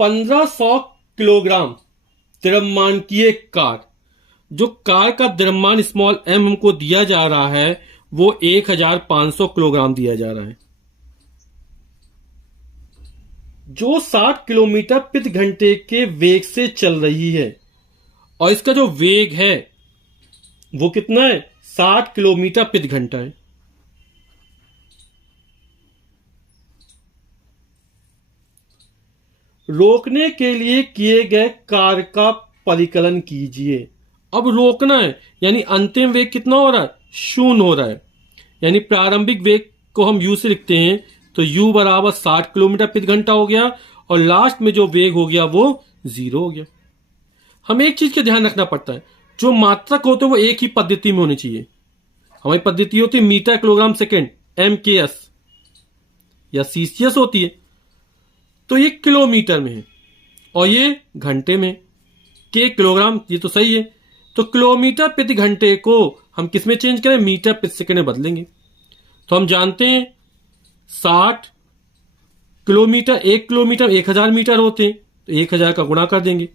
1500 kilogram द्रव्यमान की एक कार, जो कार का द्रव्यमान स्मॉल एम हमको दिया जा रहा है वो 1500 किलोग्राम दिया जा रहा है, जो 60 किलोमीटर प्रति घंटे के वेग से चल रही है। और इसका जो वेग है वो कितना है? 60 किलोमीटर प्रति घंटा है। रोकने के लिए किए गए कार्य का परिकलन कीजिए। अब रोकना है यानी अंतिम वेग कितना हो रहा है? 0 हो रहा है। यानी प्रारंभिक वेग को हम u से लिखते हैं, तो u बराबर 60 किलोमीटर प्रति घंटा हो गया और लास्ट में जो वेग हो गया वो 0 हो गया। हमें एक चीज का ध्यान रखना पड़ता है, जो मात्रक होते हैं वो एक ही पद्धति में होनी चाहिए। हमारी पद्धति होती है मीटर किलोग्राम सेकेंड MKS या CCS होती है, तो ये किलोमीटर में है और ये घंटे में। के किलोग्राम, ये तो सही है। तो किलोमीटर प्रति घंटे को हम किस में चेंज करें? मीटर प्रति सेकेंड में बदलेंगे। तो हम जानते हैं 60 किलोमीटर, 1 किलोमीटर 1000 मीटर होते हैं, तो 1000 का गुणा कर देंगे।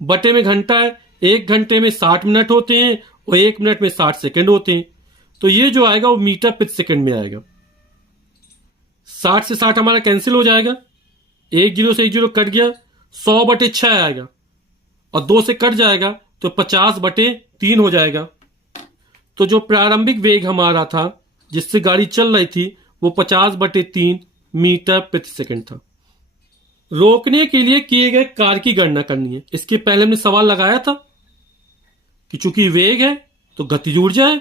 बटे में घंटा है, 1 घंटे में 60 मिनट होते हैं और 1 मिनट में 60 सेकंड होते हैं, तो ये जो आएगा वो मीटर प्रति सेकंड में आएगा। 60 से 60 हमारा कैंसिल हो जाएगा, 1 जीरो से 1 जीरो कट गया, 100/6 आएगा और 2 से कट जाएगा तो 50/3 हो जाएगा। तो जो प्रारंभिक वेग हमारा था जिससे गाड़ी चल रही थी वो 50/3 मीटर प्रति सेकंड था। रोकने के लिए किए गए कार्य की गणना करनी है। इसके पहले हमने सवाल लगाया था कि चूंकि वेग है तो गतिज ऊर्जा है,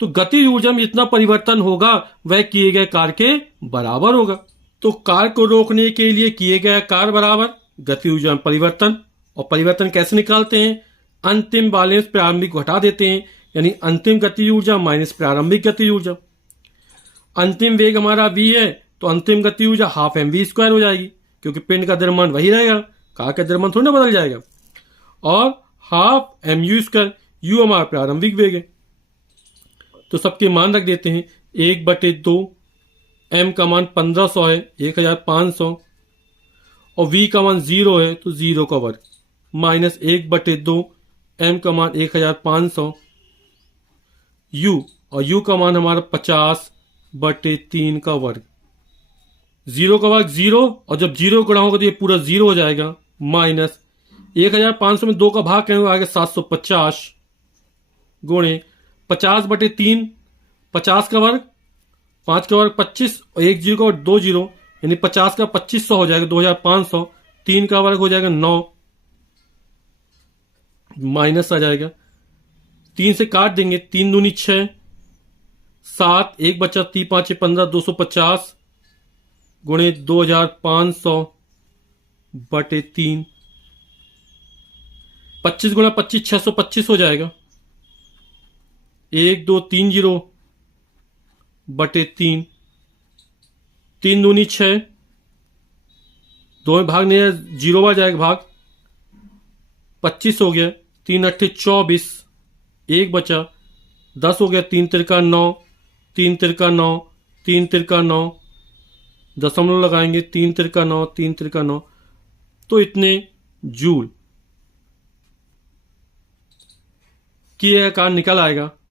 तो गतिज ऊर्जा में जितना परिवर्तन होगा वह किए गए कार्य के बराबर होगा। तो कार्य को रोकने के लिए किए गए कार्य बराबर गतिज ऊर्जा में परिवर्तन। और परिवर्तन कैसे निकालते हैं? अंतिम वाले में प्रारंभिक को हटा देते हैं, यानी अंतिम गतिज ऊर्जा माइनस प्रारंभिक गतिज ऊर्जा। अंतिम वेग हमारा v है तो अंतिम गतिज ऊर्जा हाफ mv² हो जाएगी, क्योंकि पिंड का द्रव्यमान वही रहेगा, कार का द्रव्यमान थोड़ा ना बदल जाएगा। और हाफ mu², u हमारा प्रारंभिक वेग है। तो सबके मान रख देते हैं, 1/2 m का मान 1500 है, 1500, और v का मान 0 है तो 0 का वर्ग, माइनस 1/2 m का मान 1500, u और u का मान हमारा 50/3 का वर्ग। 0 का वर्ग 0, और जब 0 गुणा होगा तो ये पूरा 0 हो जाएगा, माइनस 1500 में 2 का भाग करेंगे आगे 750 गुणे 50/3, 50 का वर्ग, 5 का वर्ग 25 और 1 0 का वर्ग 2 0, यानी 50 का 2500 हो जाएगा 2500, 3 का वर्ग हो जाएगा 9, माइनस आ जाएगा, 3 से काट देंगे, 3 दूनी 6, 7, 1 बचा 3 5 15, 250 गुणे 2500/3, 25 गुणा 25 625 हो जाएगा, 1 2 3 0/3, 3 दूनी 6, 2 में भाग नहीं है, 0 बार जाएगा भाग, 25 हो गया, 3 8 24, 1 बचा, 10 हो गया, 3 तिरका 9, 3 तिरका 9, 3 तिरका 9, दशमलव लगाएंगे, 3 तिरका 9, 3 तिरका 9, तो इतने जूल की आकार निकल आएगा।